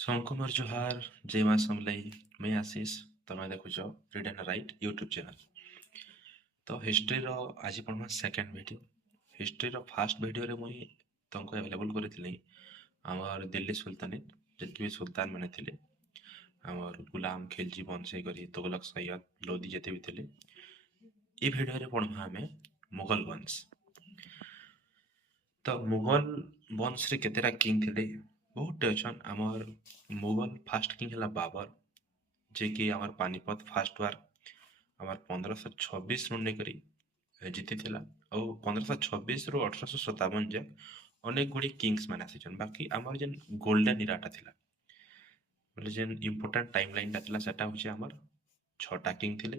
ଶଙ୍କୁମର ଜୁହାର ଜୟ ମା ସମଲେଇ ମୁଇଁ ଆଶିଷ ତମେ ଦେଖୁଛ read and write YouTube channel. ତ ହିଷ୍ଟ୍ରିର ଆଜି ପଢ଼ବା ସେକେଣ୍ଡ ଭିଡ଼ିଓ। ହିଷ୍ଟ୍ରିର ଫାର୍ଷ୍ଟ ଭିଡ଼ିଓରେ ମୁଇଁ ତମକୁ ଆଭେଲେବୁଲ୍ କରିଥିଲି ଆମର ଦିଲ୍ଲୀ ସୁଲତାନେଟ୍ ଯେତିକି ବି ସୁଲତାନ ମାନେ ଥିଲେ, ଆମର ଗୁଲାମ ଖିଲଜି ବଂଶ କରି ତୁଗଲକ ସୈୟଦ ଲୋଦି ଯେତେ ବି ଥିଲେ। ଏ ଭିଡ଼ିଓରେ ପଢ଼ବା ଆମେ ମୁଗଲ ବଂଶ। ତ ମୁଗଲ ବଂଶରେ କେତେଟା କିଙ୍ଗ ଥିଲେ ବହୁତଟେ ଅଛନ୍। ଆମର ମୁଗଲ ଫାର୍ଷ୍ଟ କିଙ୍ଗ ହେଲା ବାବର, ଯିଏକି ଆମର ପାନିପତ ଫାର୍ଷ୍ଟ ୱାର ଆମର 1526 ନେଇକରି ଜିତିଥିଲା। ଆଉ 1526 1857 ଯାଏ ଅନେକ ଗୁଡ଼ିଏ କିଙ୍ଗସ୍ ମାନେ ଆସିଛନ୍। ବାକି ଆମର ଯେନ୍ ଗୋଲ୍ଡେନ୍ ଇରାଟା ଥିଲା ବୋଲେ ଯେନ୍ ଇମ୍ପୋର୍ଟାଣ୍ଟ ଟାଇମ୍ ଲାଇନ୍ଟା ଥିଲା ସେଟା ହଉଛି ଆମର 6ଟା କିଙ୍ଗ ଥିଲେ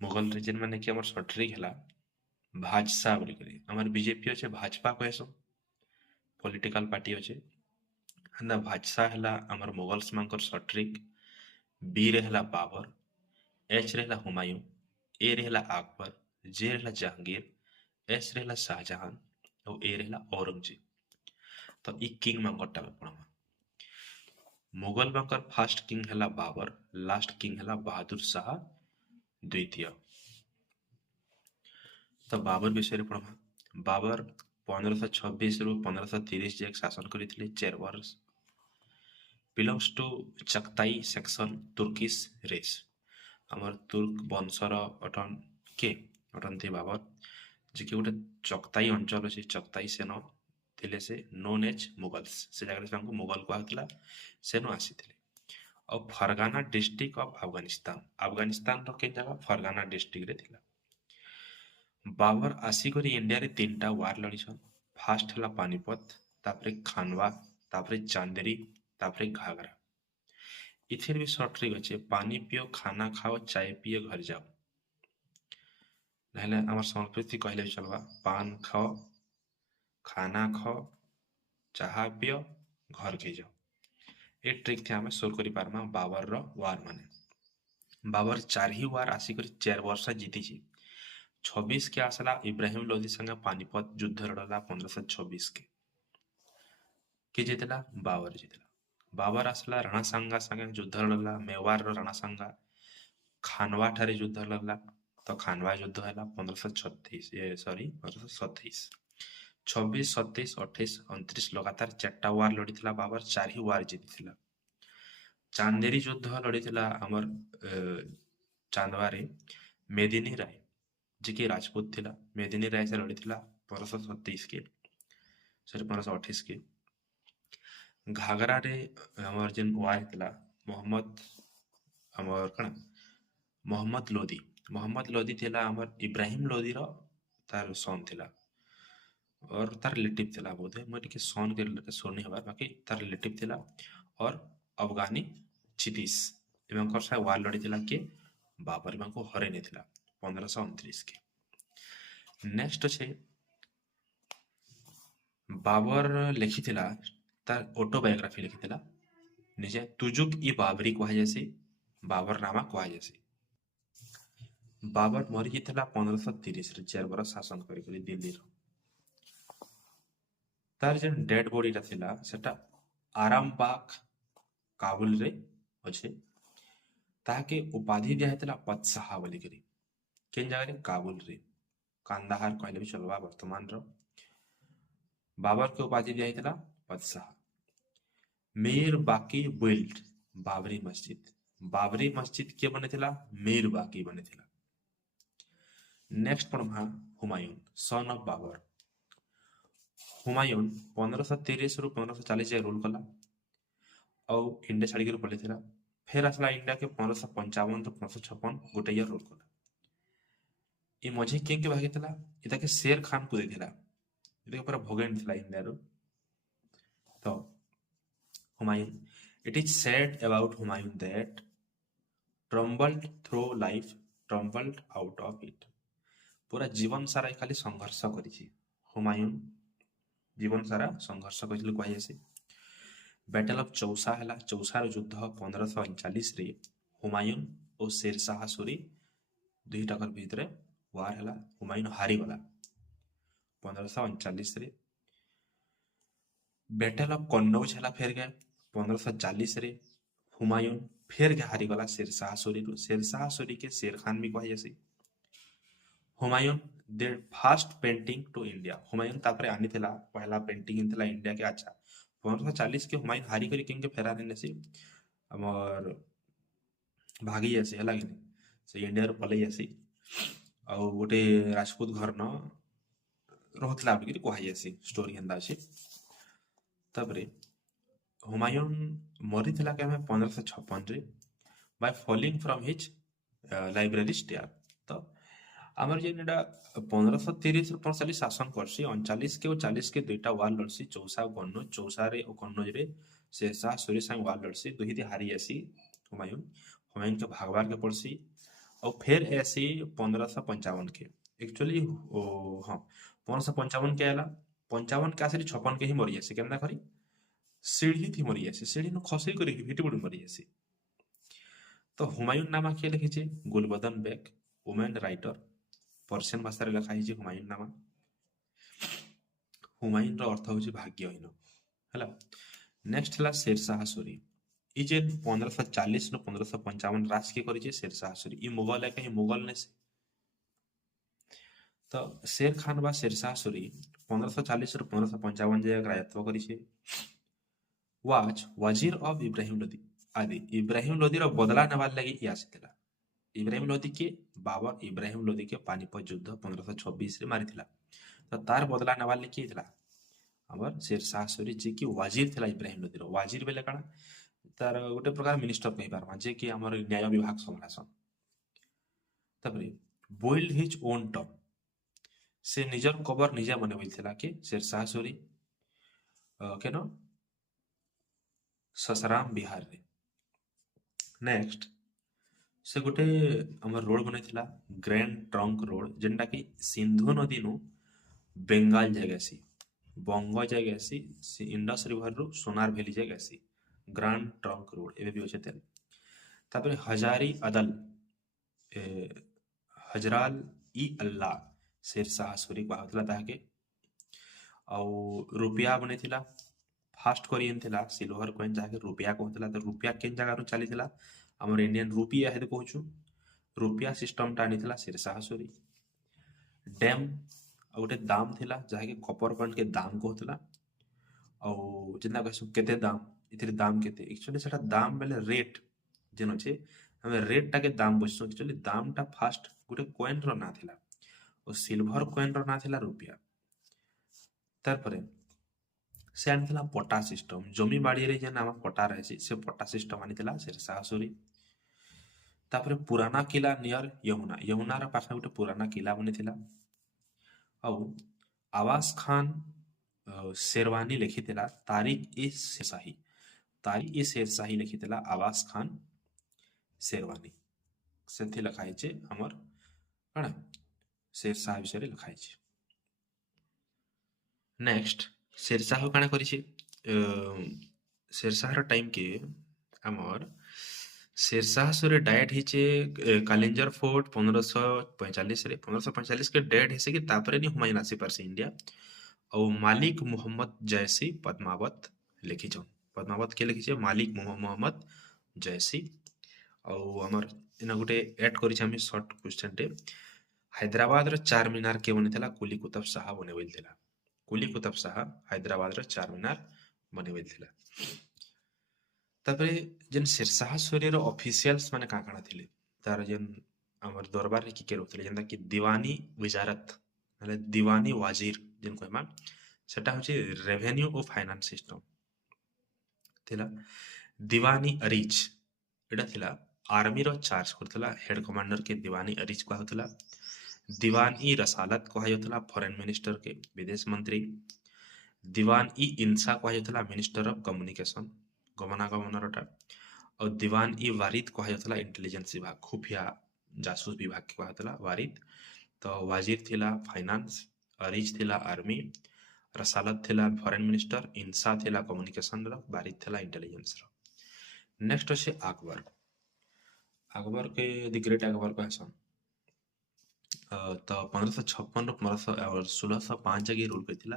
ମୁଗଲରେ, ଯେନ୍ ମାନେ କି ଆମର ସଟ୍ରିକ୍ ହେଲା ଭାଜସା ବୋଲିକରି। ଆମର ବିଜେପି ଅଛେ ଭାଜପା କହେସୁ, ପଲିଟିକାଲ ପାର୍ଟି ଅଛେ। ହେନ୍ତା ଭାଜସା ହେଲା ଆମର ମୁଗଲ୍ସ ମାନଙ୍କର ସଟ୍ରିକ୍। ବି ରେ ହେଲା ବାବର, ଏଚ୍ ରେ ହେଲା ହୁମାୟୁଁ, ଏ ରେ ହେଲା ଆକବର, ଜେ ରେ ହେଲା ଜାହାଙ୍ଗୀର, ଏସ୍ ରେ ହେଲା ଶାହଜାହାନ ଆଉ ଏ ରେ ହେଲା ଔରଙ୍ଗଜେବ। ତ ଇ କିଙ୍ଗ ମାନଙ୍କରଟା ପଢ଼ମା। ମୁଗଲ ମାନଙ୍କର ଫାର୍ଷ୍ଟ କିଙ୍ଗ ହେଲା ବାବର, ଲାଷ୍ଟ କିଙ୍ଗ ହେଲା ବାହାଦୁର ଶାହ ଦ୍ୱିତୀୟ। ତ ବାବର ବିଷୟରେ ପଢ଼ମା। ବାବର 1526 ରୁ 1530 ଯାଏ ଶାସନ କରିଥିଲେ 4 ବର୍ଷ। Belongs to Chagatai section Turkish race. ଆମର ତୁର୍କ ବଂଶର ଅଟନ୍ତି ବାବର, ଯିଏକି ଗୋଟେ ଚକ୍ତାଇ ଅଞ୍ଚଳ ଅଛି, ଚକ୍ତାଇ ସେନ ଥିଲେ ସେ ନୋନ୍ ଏଜ୍ ମୁଗଲ୍ସ। ସେ ଜାଗାରେ ତାଙ୍କୁ ମୁଗଲ କୁହାହଉଥିଲା, ସେନୁ ଆସିଥିଲେ। ଆଉ ଫରଗାନା ଡିଷ୍ଟ୍ରିକ୍ଟ ଅଫ୍ ଆଫଗାନିସ୍ତାନ, ଆଫଗାନିସ୍ତାନର କେନ୍ ଜାଗା ଫରଗାନା ଡିଷ୍ଟ୍ରିକ୍ଟରେ ଥିଲା। ବାବର ଆସିକରି ଇଣ୍ଡିଆରେ 3ଟା ୱାର ଲଢ଼ିଛନ୍। ଫାର୍ଷ୍ଟ ହେଲା ପାନିପତ, ତାପରେ ଖାନवा, ତାପରେ ଚାନ୍ଦେରୀ, ତାପରେ ଘାଘରା। इथिर भी सर्ट ट्रिक अच्छे, पानी पियो, खाना खाओ, चाय पिए, घर जाओ। नहले आमर संस्कृति कहले भी चलवा, पान खाओ, खाना खाओ, चाहा पियो, घर के जाओ। ये ट्रिक थे आमे सोल्व करि पारमा बाबर रो वार माने। बाबर 4 ही वार आसिकरी 4 वर्ष जीती छी। 26 के आसला इब्राहिम लोधी संगे पानीपत युद्ध लड़ला 1526 के जीतला बाबर जीतला। बाबर आसला राणा सांगा संगे युद्ध लड़ला, मेवार रो राणा सांगा खानवा ठारे युद्ध लड़ला। तो खानवा युद्ध हैला 1536 सॉरी 1527। 26 27 28 29 लगातार 4टा वार लड़ीथिला बाबर, 4 ही वार जीतिथिला। चांदेरी युद्ध लड़ीथिला हमर चांदवारे मेदिनी राय, जिके राजपूत थिला। मेदिनी राय से लड़ीथिला 1527 के सॉरी 1528 के। घाघरा रे हमर जेन वार थिला मोहम्मद हमर कण मोहम्मद लोधी थिला हमर इब्राहिम लोधी रो तार सन थिला और तार रिलेटिव थिला बोधे मैं टिके सन के सोनी हबार, बाकी तार रिलेटिव थिला। और अफगानी चितीस एवं सा वार लड़ी थिला के बाबर को हरे नहीं थिला 1529 के। नेक्स्ट छे बाबर लिखी थिला तार ऑटोबायोग्राफी लिखी थिला निजे तुजुक ई बाबरी कहा जैसी, बाबर नामा कहा जैसी। बाबर मरी जितला 1530 रे 4 बरस शासन करी करी दिल्ली रो। तार जेन डेड बॉडी ता थिला सेटा आरामबाग काबुल रे अच्छे। ताके उपाधि दिया हेतला पदशाह बोली करी। केन जगह रे काबुल रे, कांदाहार कहले भी चलवा वर्तमान रो। बाबर के उपाधि दिया हेतला पदशाह। मीर बाकी बिल्ड बाबरी मस्जिद के बने थिला मीर बाकी बने थिला। नेक्स्ट पढ़मा हुमायूं सन ऑफ बाबर। हुमायूं 1530 रु 1540 जाए रूल कला और इंडिया छाड़ी के पड़े थिला। फिर आसला इंडिया के 1555 तो 1556 गोटे ईयर रूल कला। ये मझे किंग के भागे थिला, इता के शेर खान को देथिला, इता के पूरा भोगेन थिला इंडिया रो। तो Humayun, it is said about Humayun that trembled through life, trembled out of it। पूरा जीवन सारा खाली संघर्ष करिछि हुमायूं, जीवन सारा संघर्ष करिछि कहि आसे। बैटल ऑफ चौसा हैला, चौसा रो युद्ध 1539 रे हुमायूं और शेरशाह सूरी दुई टाकर भितरे वार हैला। हुमायूं हारी गला 1539 रे। बैटल ऑफ कन्नौज हैला फेर गए 1540 रे हुमायूं फेर हारिगला शेरशाह सूरी रु। शेरशाह सूरी के शेर खान भी कहुसी। Humayun the first painting to India. Humayun तापरे आनीथिला पहला पेंटिंग इनथिला इंडिया के। अच्छा 1540 के हुमायूं हारी करी किंग के फेरारी नेसी हमर भागी आसी हला कि से इंडिया रो पलई आसी आ गोटे राजपूत घर न रहतला बोली कहि आसी स्टोरी हंदा अछि। तबरे हुमायूं मरिथिला के हमें 1556 रे by falling from his library stair. तो आमर जेन एटा 1530 ରୁ 45 शासन करसी 39 के और 40 के दुईटा वार लड़सी चौसा गन्नो चौसा रे और गन्नो रे शेरशाह सूरी संग वार लड़सी दुहिती हारी आसी हुमायूं। हुमायूं के भागवार के पड़सी और फिर ऐसी 1555 के एक्चुअली हाँ 1555 के आला 55 के आसी 56 के ही मरी आसी केमना करी सीढ़ी थी मरी आसी सीढ़ी नु खसी करी हिटी बुडी मरी आसी। तो हुमायूं नामा किए लिखिছে Gulbadan Beg women writer Persian भाषा रे लिखा हिचे हुमायूं नामा। हुमायूं रो अर्थ होची भाग्यहीन हला। नेक्स्ट हला शेरशाह सूरी ई जे 1540 नु 1555 राज के करिचे शेरशाह सूरी ई मुगल है कहीं मुगल ने से। तो शेर खान बा शेरशाह सूरी 1540 ରୁ 1555 जाय राजत्व करिছে। वाज वजीर ऑफ इब्राहिम लोदी आदि इब्राहिम लोदी रो बदला नेबार लगी ई आसीथिला। इब्राहिम लोदी के बाबर इब्राहिम लोदी के पानीपत युद्ध 1526 रे मारिथिला। तो तार बदला नेबार लगी किए थिला हमर शेरशाह सूरी जे कि वजीर थिला इब्राहिम लोदी रो। वजीर बेले काना तार गोटे प्रकार मिनिस्टर कहि पारमा जे कि हमर न्याय विभाग संभालसन। तबरे बोइल्ड हिज ओन टॉप से निजर कबर निजा बनेबैल थिला के शेरशाह सूरी केनो ससराम बिहार रे। नेक्स्ट से गोटे हमर रोड बनैथिला ग्रैंड ट्रंक रोड जेनटा कि सिंधु नदी नु बेंगाल जायगासी बंग जायगासी इंडस रिवर रु सोनार वैली जायगासी ग्रैंड ट्रंक रोड एबे भी होचे तेल। तापरे हजारी अदल हजराल ई अल्लाह शेरशाह सूरी कहथला ताके और रुपया बनेथिला फास्ट करियन थिला सिल्वर कॉइन जाके रुपया कहथला। तो रुपया केन जगह रु चलीथिला हमर इंडियन रुपया हेदे कहूछु रुपया सिस्टम टा आनीथिला शेरशाह सूरी। डैम गोटे दाम थिला जाके कॉपर कॉइन के दाम कहथला और जितना कहसु केते दाम इथिर दाम केते एक्चुअली सेटा दाम बेले रेट जेन अछि हमें रेट टा के दाम बुझसु एक्चुअली दाम टा फास्ट गोटे कॉइन रो ना थिला और सिल्वर कॉइन रो ना थिला रुपया। तारपरे से आनीथिला पट्टा सिस्टम जमी बाड़ी रे जेन आम पट्टा रहसी से पट्टा सिस्टम आनीथिला शेरशाह सूरी। तापरे पुराना किला नियर यमुना यमुना रा पाखे गोटे पुराना किला बनिथिला और आवाज खान शेरवानी लिखिथिला तारिक ए शेरशाही लिखिथिला आवाज खान शेरवानी सेथि लिखा हिचे हमर कण शेरशाह विषय रे लिखा हिचे। नेक्स्ट शेरशाह काना करिছে शेरशाह रा टाइम के हमर शेरशाह सूरी डायट हिचे कालिंजर फोर्ट 1545 रे 1545 के डेट हिसे कि तापरे नि हुमायूं आसी परसे इंडिया और मालिक मोहम्मद जैसी पद्मावत लिखिछन। पद्मावत के लिखिछे मालिक मोहम्मद जैसी और हमर इना गुटे ऐड करिछे हम शॉर्ट क्वेश्चन टे हैदराबाद रो चार मीनार के बनिथिला कुली कुतुब शाह बनेबैल थिला। कुली कुतुब शाह हैदराबाद रो चार मीनार बनेबैल थिला। तापरे जेन शेरशाह सूरी रो ऑफिशियल्स माने का काना थिले तार जेन हमर दरबार रे के रहथिले जेंदा कि दीवानी वजारत माने दीवानी वजीर जेन कहमा सेटा होचे रेवेन्यू और फाइनेंस सिस्टम थिला। दीवानी अरीज एटा थिला आर्मी रो चार्ज करथला हेड कमांडर के दीवानी अरीज कहथला। दीवान ई रसालत कहथला फॉरेन मिनिस्टर के विदेश मंत्री। दीवान ई इंसा कहथला मिनिस्टर ऑफ कम्युनिकेशन गमनागमन रटा और दीवान ई वारिद कहथला इंटेलिजेंस विभाग खुफिया जासूस विभाग के कहथला वारिद। तो वाजिर थिला फाइनेंस अरीज थिला आर्मी रसालत थिला फॉरेन मिनिस्टर इंसा थिला कम्युनिकेशन रो वारिद थिला इंटेलिजेंस रो। नेक्स्ट अछि अकबर। अकबर के द ग्रेट अकबर कहसन तो 1556 ରୁ 1605 जगह रूल करथिला।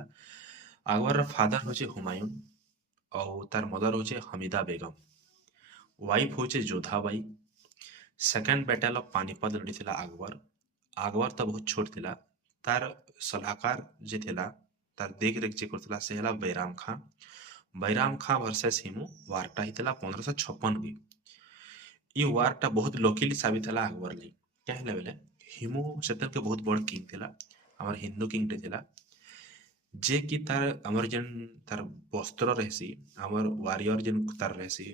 अकबर रो फादर होचे हुमायूं और तार मदर होचे हमीदा बेगम। वाइफ होचे Jodha Bai. Second battle of Panipat लड़ी अकबर। अकबर तो बहुत छोट थिला। तार सलाहकार जे थिला, तार देख रेख जे करथिला से हला बैराम खां। बैराम खां वर्सेस हिमू वारटा हितला 1556 के। ये वारटा बहुत लोकिली साबित हला अकबर लई। क्या हेला बेले हिमू सेतन के बहुत बड़ किंग थिला, हमर हिंदू किंग टे थिला, जे कि तार हमर जेन तार वस्त्र रहसी, हमर वारियर जेन तार रहसी,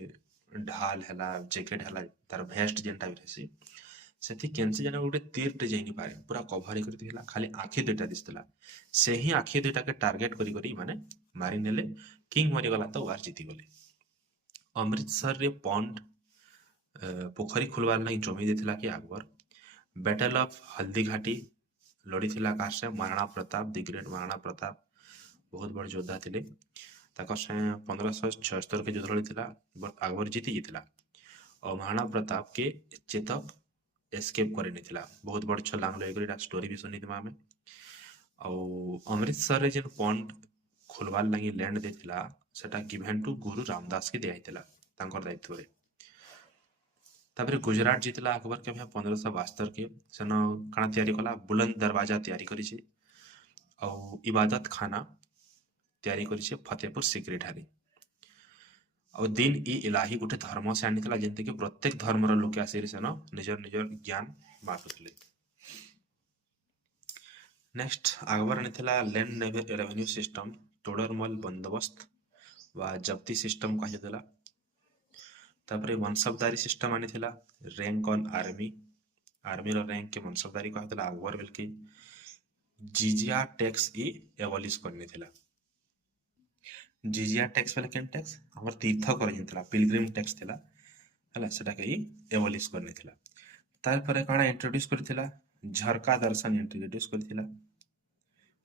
ढाल हला, जैकेट हला, तार भेस्ट जेनटा भी रहसी, सेथि केनसे जने गोटे तीर टे जाई नि पारे, पूरा कभर ही करथिला, खाली आखि दुइटा दिसथिला। से ही आखि दुइटा के टारगेट करी करी माने मारी नेले, किंग मरी गला तो वार जीती गले। अमृतसर रे पॉन्ड पोखरी खुलवार लागि जमी देथिला कि अकबर। बैटल ऑफ हल्दी घाटी लड़ी थिला कार से महाराणा प्रताप, द ग्रेट महाराणा प्रताप बहुत बड़ योद्धा थिले। ताकर से 1576 के युद्ध लड़ी थिला, बट अकबर जीती जीतिला। और महाराणा प्रताप के चेतक एस्केप करे नहीं थिला। बहुत बड़ छलांग लगे स्टोरी भी सुनी थी आमे। और अमृतसर रे जेन पॉन्ड खोलवार लागि लैंड देथिला, सेटा गिवन टू गुरु रामदास के दियाइथिला तांकर दायित्व रे। तापरे गुजरात जीतला अकबर के 1572 के। सेन काना तैयारी कला, बुलंद दरवाजा तैयारी करिছে, और इबादत खाना तैयारी करिছে फतेहपुर सिकरी ठारे। और दिन इ इलाही गोटे धर्म से आनिथिला, जेंते कि प्रत्येक धर्मर लोक आसी सेन निजर निजर ज्ञान बांटुथिले। नेक्स्ट अकबर आनिथिला लैंड रेवेन्यू सिस्टम, तोड़रमल बंदोबस्त वा जप्ती सिस्टम कहिदेला। तापरे मनसबदारी सिस्टम आनिथिला, रैंक ऑन आर्मी, आर्मी रो रैंक के मनसबदारी कहिदेला अकबर बेलके। जिजिया टैक्स इ एबॉलिश करने थिला। जिजिया टैक्स बेले केन टैक्स हमर तीर्थकर जिनथिला, पिलग्रिम टैक्स थिला हला, सेटा के एबॉलिश करने थिला। तार परे काना इंट्रोड्यूस करथिला, झरका दर्शन इंट्रोड्यूस करथिला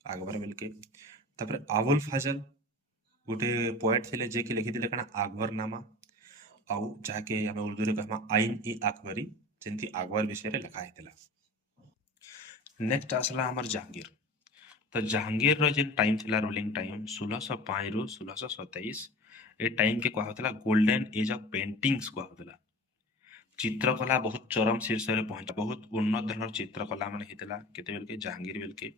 अकबर बेलके। तापरे अबुल फाजल गोटे पोएट थिले, जे कि लिखिथिले काना अकबरनामा, आउ जाके हमें उर्दू रे कहमा आइन इ अकबरी, जेंति अकबर विषय रे लिखा हेतिला। नेक्स्ट आसला हमर जहांगीर। तो जहांगीर रो जेन टाइम थिला, रूलिंग टाइम 1605 रु 1627, ए टाइम के कहा होतला गोल्डन एज ऑफ पेंटिंग्स कहा होतला। चित्रकला बहुत चरम शीर्ष रे पहुंचा, बहुत उन्नत धৰণৰ चित्रकला माने हेतिला केते बेल के जहांगीर बेल के।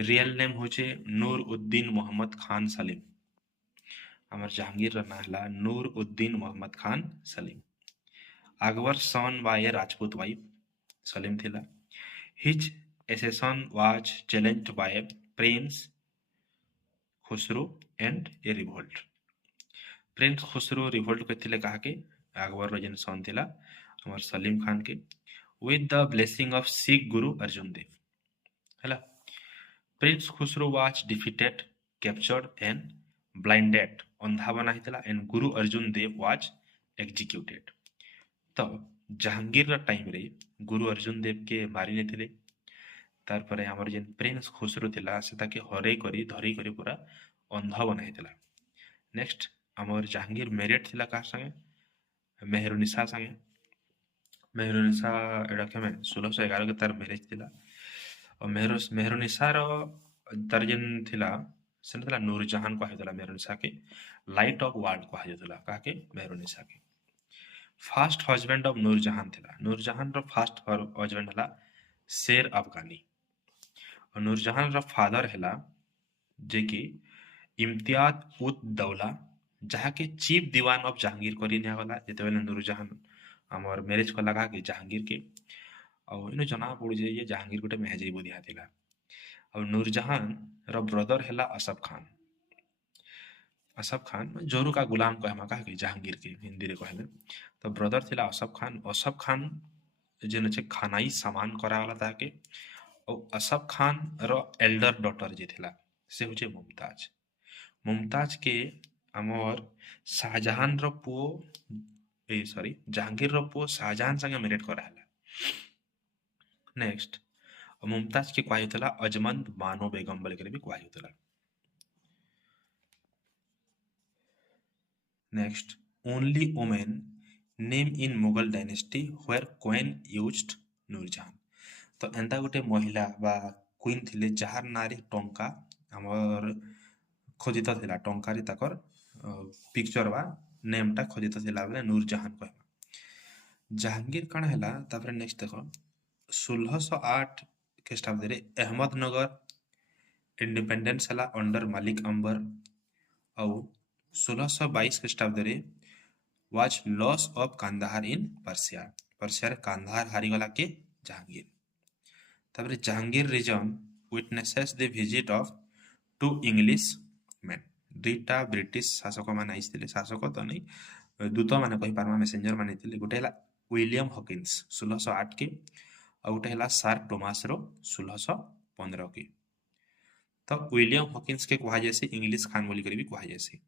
रियल नेम होचे नूर उद्दीन मोहम्मद खान सलीम। हमर जहांगीर ना हला नूर उद्दीन मोहम्मद खान सलीम। अकबर सन बाय ए राजपूत वाइफ सलीम थिला। His accession was challenged by Prince Khusro and A revolt. Prince Khusro revolt करथिले कहा के अकबर रो जेन सन थिला हमर सलीम खान के, with the blessing of Sikh Guru Arjan Dev हला। Prince Khusro was defeated, captured and blinded, अंधा बना हितला, and Guru Arjun Dev was executed। तो जहांगीर रा टाइम रे गुरु अर्जुन देव के मारी ने थिले। तार परे हमर जेन प्रिंस खुसरो थिला सेता के हरे करी धरी करी पूरा अंधा बना हितला। नेक्स्ट हमर जहांगीर मैरिड थिला का संगे, मेहरुनिसा संगे। मेहरुनिसा एडा के में 1611 के तार मैरिज थिला। और मेहरुनिसा रो तार जेन थिला सेन थिला नूरजहान कहा हितला। मेहरुनिसा के लाइट ऑफ वर्ल्ड कहा हितला का के मेहरुनिसा के। फर्स्ट हस्बैंड ऑफ नूरजहान थिला। नूरजहान रो फर्स्ट हस्बैंड हला शेर अफगानी। और नूरजहान रा फादर हला जे कि इम्तियाज उद दौला, जहा के चीफ दीवान ऑफ जहांगीर करी निया गला जेते बेले नूरजहान हमर मैरिज को लगा के जहांगीर के। और इनो जना पड़ जे ये जहांगीर गोटे मेहजई बुधिया थिला। और नूरजहान रा ब्रदर हला असफ खान। असफ खान जोरू का गुलाम कहमा कहा के जहांगीर के हिंदी रे कहले। तो ब्रदर थिला असफ खान। असफ खान जेन छे खानाई सामान करा वाला ताके। और असफ खान रो एल्डर डॉटर जे थिला से होचे मुमताज। मुमताज के हमर शाहजहान रो पुओ सॉरी जहांगीर रो पुओ शाहजहान संगे मैरिड करा हला। नेक्स्ट मुमताज के क्वाई होतला अजमंद बानो बेगम बोले के भी क्वाई होतला। Next only women name in Mughal dynasty were queen used Nur Jahan. तो एंता गोटे महिला बा क्वीन थिले जहार नारी टंका हमर खोजित थिला, टंका रे ताकर पिक्चर बा नेमटा खोजित थिला बेले नूरजहां कहबा। जहांगीर कण हैला तापर नेक्स्ट देखो 1608 ख्रीष्टाब्द रे अहमदनगर इंडिपेंडेंस हैला अंडर मालिक अंबर। और 1622 ख्रीष्टाब्द रे was loss of Kandahar in Persia. Persia रे कांधार हारिगला के जहांगीर। तापर Jahangir reign witnesses the visit of two English man. दुईटा ब्रिटिश शासक मान आइथिले, शासक तो नहीं दूत मान कहि पारमा, मेसेंजर मान आइथिले। गोटे हैला विलियम हॉकिंस 1608 के, और गोटे हैला सर टोमास रो 1615 के। तो विलियम हॉकिंस के कहा जैसे इंग्लिश खान बोली करी भी कहा जैसे।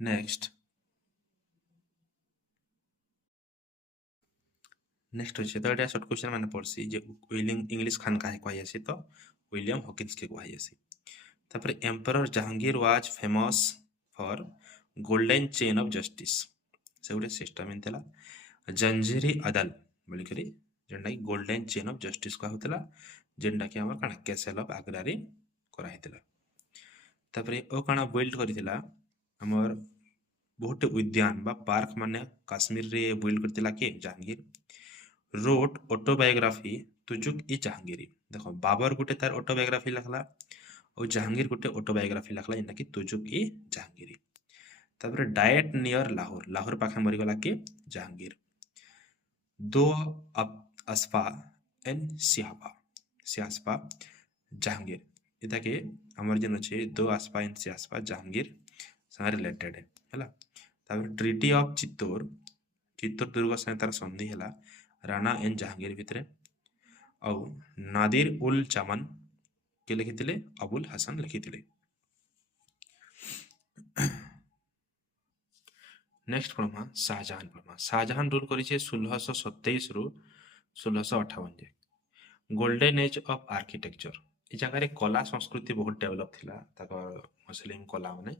नेक्स्ट होचे तो एटा शॉर्ट क्वेश्चन माने पड़सी जे विलियम इंग्लिश खान काहे कहा जैसे, तो विलियम हॉकिंस के कहा जैसे। तापर emperor Jahangir was famous for golden chain of justice. से गोटे सिस्टम इनतेला जंजीरी अदल बोली करी, जेंडा की गोल्डन चेन ऑफ जस्टिस कहा होतला, जेंडा की हमर काना कैसल ऑफ आगरा रे करा हितला। तापर ओ काना बिल्ड करितला हमर बहुत उद्यान बा पार्क माने काश्मीर रे बिल्ड करतिला के जहांगीर। रोट ऑटोबायोग्राफी तुजुक इ जहांगीरी। देखो बाबर गुटे तार ऑटोबायोग्राफी लिखला और जहांगीर गुटे ऑटोबायोग्राफी लिखला, जेंडा की तुजुक इ जहांगीरी। तापर डायट नियर लाहौर, लाहौर पाखे मरी गला के जहांगीर। दो अस्फा एंड सियापा, सियासपा जहांगीर। इता के हमर जन अछि दो अस्फा एंड सियासपा जहांगीर संग रिलेटेड है हला। तापर ट्रीटी ऑफ चित्तौर, चित्तौर दुर्ग संग तार संधि हला राणा एंड जहांगीर भितरे। और नादिर उल चमन के लिखिथिले अबुल हसन लिखिथिले। नेक्स्ट पढ़मा शाहजहां पढ़मा। शाहजहां रूल करिछे 1627 रु 1658 जे। गोल्डन एज ऑफ आर्किटेक्चर, ए जगह रे कला संस्कृति बहुत डेवलप थिला ताकर मुस्लिम कला माने।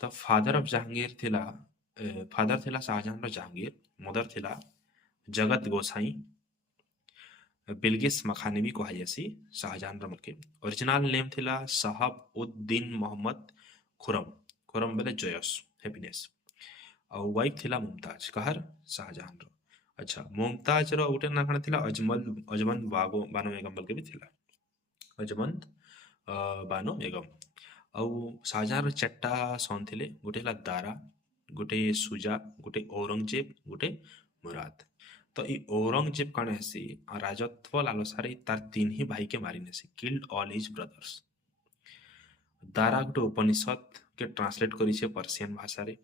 तो फादर ऑफ जहांगीर थिला, फादर थिला शाहजहां रो जहांगीर, मदर थिला जगत गोसाई। बिल्किस मखानी भी कहा जैसी शाहजहां रो मलके। ओरिजिनल नेम थिला साहब उद्दीन मोहम्मद खुरम, खुरम बोले जयस हैप्पीनेस। और वाइफ थिला मुमताज कहर शाहजहां रो। अच्छा मुमताज रो उटे ना कण थिला अजमन बानो बेगम बोल के भी थिला, अजमन बानो बेगम। और शाहजहां रो चट्टा सन थिले, गोटे हला दारा, गोटे सुजा, गोटे औरंगजेब, गोटे मुराद। तो ई औरंगजेब कण हेसी राजत्व लालसारे तार तीन ही भाई के मारी नेसी, killed all his brothers. Dara गोटे उपनिषद के ट्रांसलेट करिछे पर्शियन भाषा रे,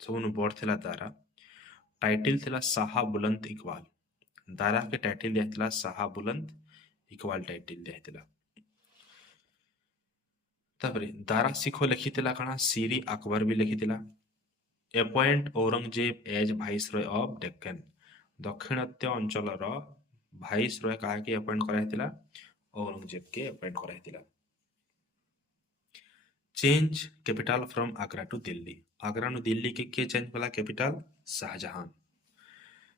सबनु बड़ थिला दारा। टाइटल थिला शाह बुलंद इकबाल, दारा के टाइटल दिया थिला शाह बुलंद इकबाल टाइटल दिया थिला। तापरे दारा सिखो लिखिथिला कणा सीरी अकबर भी लिखिथिला। Appoint Aurangzeb as viceroy of Deccan, दक्षिणात्य अंचल रो भाइसरॉय काहे के अपॉइंट कराइथिला, औरंगजेब के अपॉइंट कराइथिला। Change capital from Agra to Delhi, Agra नु दिल्ली के चेंज वाला capital Shah Jahan.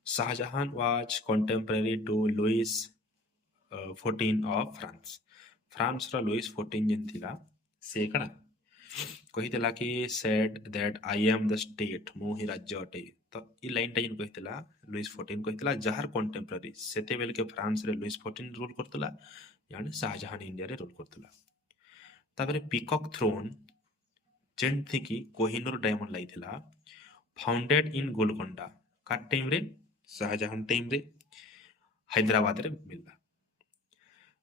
Shah Jahan was contemporary to Louis 14 of France, France रो लुइस 14 जेन थिला से कणा कहितला कि said that I am the state, मो ही राज्य अटे। तो ई लाइन टा जेन कहितला लुइस 14 कहितला जहार कंटेम्पररी सेते बेल के फ्रांस रे लुइस 14 रूल करतला, यानी शाहजहां इंडिया रे रूल करतला। तापरे पीकॉक थ्रोन जेन थी कि कोहिनूर डायमंड लाइथिला, फाउंडेड इन गोलकोंडा, का टाइम रे शाहजहां टाइम रे हैदराबाद रे मिलला।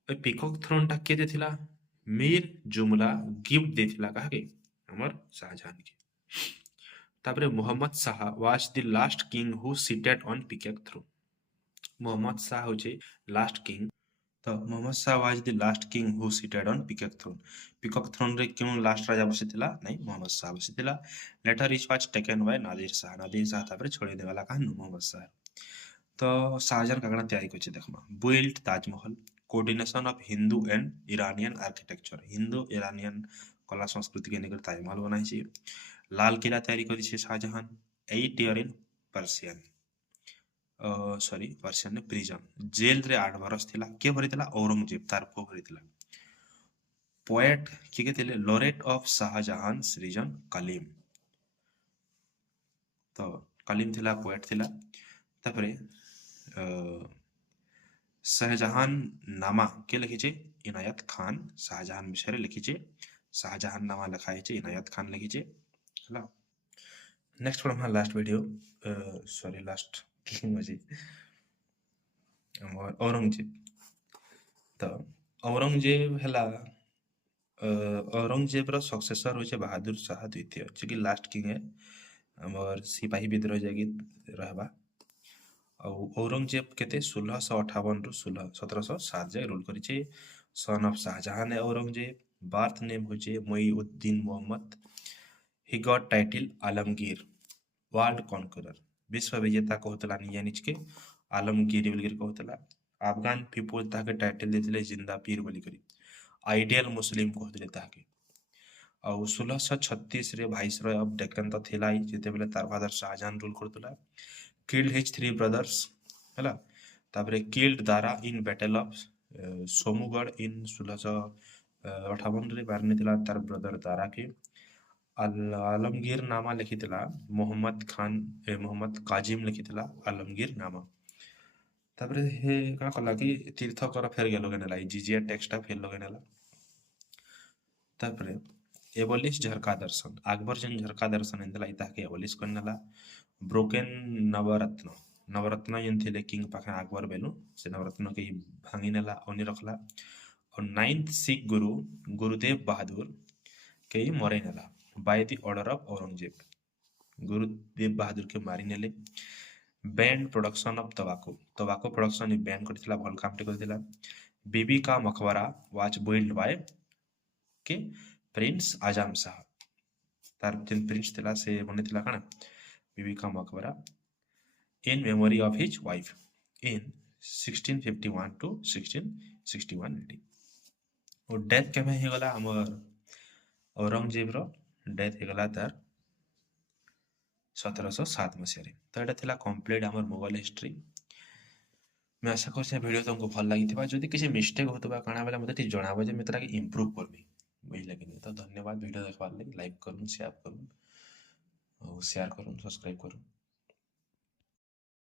ओय पीकॉक थ्रोन टा के देथिला, मीर जुमला गिफ्ट देथिला काहे हमर शाहजहां के। तापरे Mohammad Shah was the last king who seated on peacock throne, Mohammad Shah होचे लास्ट किंग। तो Mohammad Shah was the last king who seated on peacock throne. Peacock throne रे क्यों लास्ट राजा बसिथिला, नहीं मोहम्मद शाह बसिथिला। Later it was taken by Nadir Shah, Nadir Shah तापरे छोड़ी देवाला काहन मोहम्मद शाह। तो शाहजहां कागना तैयारी करछि देखमा, build Taj Mahal, coordination of Hindu and Iranian architecture, Hindu Iranian कला संस्कृति के निकट ताजमहल बनाई छी। लाल किला तैयारी करिछि Shah Jahan. 8 year in Persian, sorry Persian ने प्रिजन, जेल रे 8 बरस थिला। के भरिथिला, औरंगजेब तार पुओ भरिथिला। पोएट किए थे laureate of Shah Jahan reign Kalim. तो कलीम थिला पोएट थिला। तापरे शाहजहां नामा के लिखिचे इनायत खान। शाहजहां विषय लिखिचे शाहजहां नामा लिखाई इनायत खान लिखिचे हला। नेक्स्ट पढ़ा लास्ट वीडियो सॉरी लास्ट मजी औरंगजेब। तो औरंगजेब हला औरंगजेब रो सक्सेसर होचे बहादुर शाह द्वितीय जे कि लास्ट किंग है हमर सिपाही विद्रोह जागी रहबा। ଆଉ औरंगजेब केते 1658 रु 1707 जाए रूल करिचे। सन ऑफ शाहजहां है औरंगजेब। बर्थ नेम होचे Mohiuddin Mohammad. He got title Alamgir world conqueror. विश्व विजेता कहतला निया निचके आलमगीर बोलिकर कहतला। अफगान पीपल ताके टाइटल देथिले जिंदा पीर बोली करी। आइडियल मुस्लिम कहतले ताके। ଆଉ 1636 रे भाइसरॉय ऑफ डेक्कन तो थिला जेते बेले तार फादर शाहजहां रूल करतला। killed his three brothers हला। तापरे killed Dara in battle of सोमुगढ़ in 1658 रे मारने थिला तार ब्रदर दारा के। आलमगीर नामा लिखिथिला मोहम्मद खान मोहम्मद काजिम लिखिथिला आलमगीर नामा। तापरे हे का कला कि तीर्थ कर फेर गेलो गनेला जिजिया टेक्स्टटा फेर लगनेला। तापरे एबोलिश झरका दर्शन अकबर जन झरका दर्शन इंदला इता के एबोलिश करनेला। ब्रोकन नवरत्न नवरत्न जन थिले किंग पाखे अकबर बेलु से नवरत्न के भांगी नेला ओनी रखला। और 9th सिख गुरु गुरुदेव बहादुर के मरे नेला by the order of Aurangzeb. Gurudev Bahadur के मारी नेले। Banned production of tobacco production ही बैन करथिला भल कामटे करथिला। Bibi ka Maqbara was build by के प्रिंस आजम शाह। तार जन प्रिंस थिला से बनेथिला काना Bibi ka Maqbara in memory of his wife in 1651 to 1661 AD। और डेथ केमे हे गला हमर औरंगजेब रो डेथ हे गला तार 1707 मसिया रे। तो एटा थिला कंप्लीट हमर मुगल हिस्ट्री। मैं आशा करछे वीडियो तुमको भल लागिथिबा। जदि किसी मिस्टेक होतबा काना बेला मते ठी जणाबो जे मैं तोरा के इंप्रूव करबी बुझले कि नहीं। तो धन्यवाद वीडियो देखबार लागि। लाइक करूँ शेयर करूँ और शेयर करूँ सब्सक्राइब करूँ।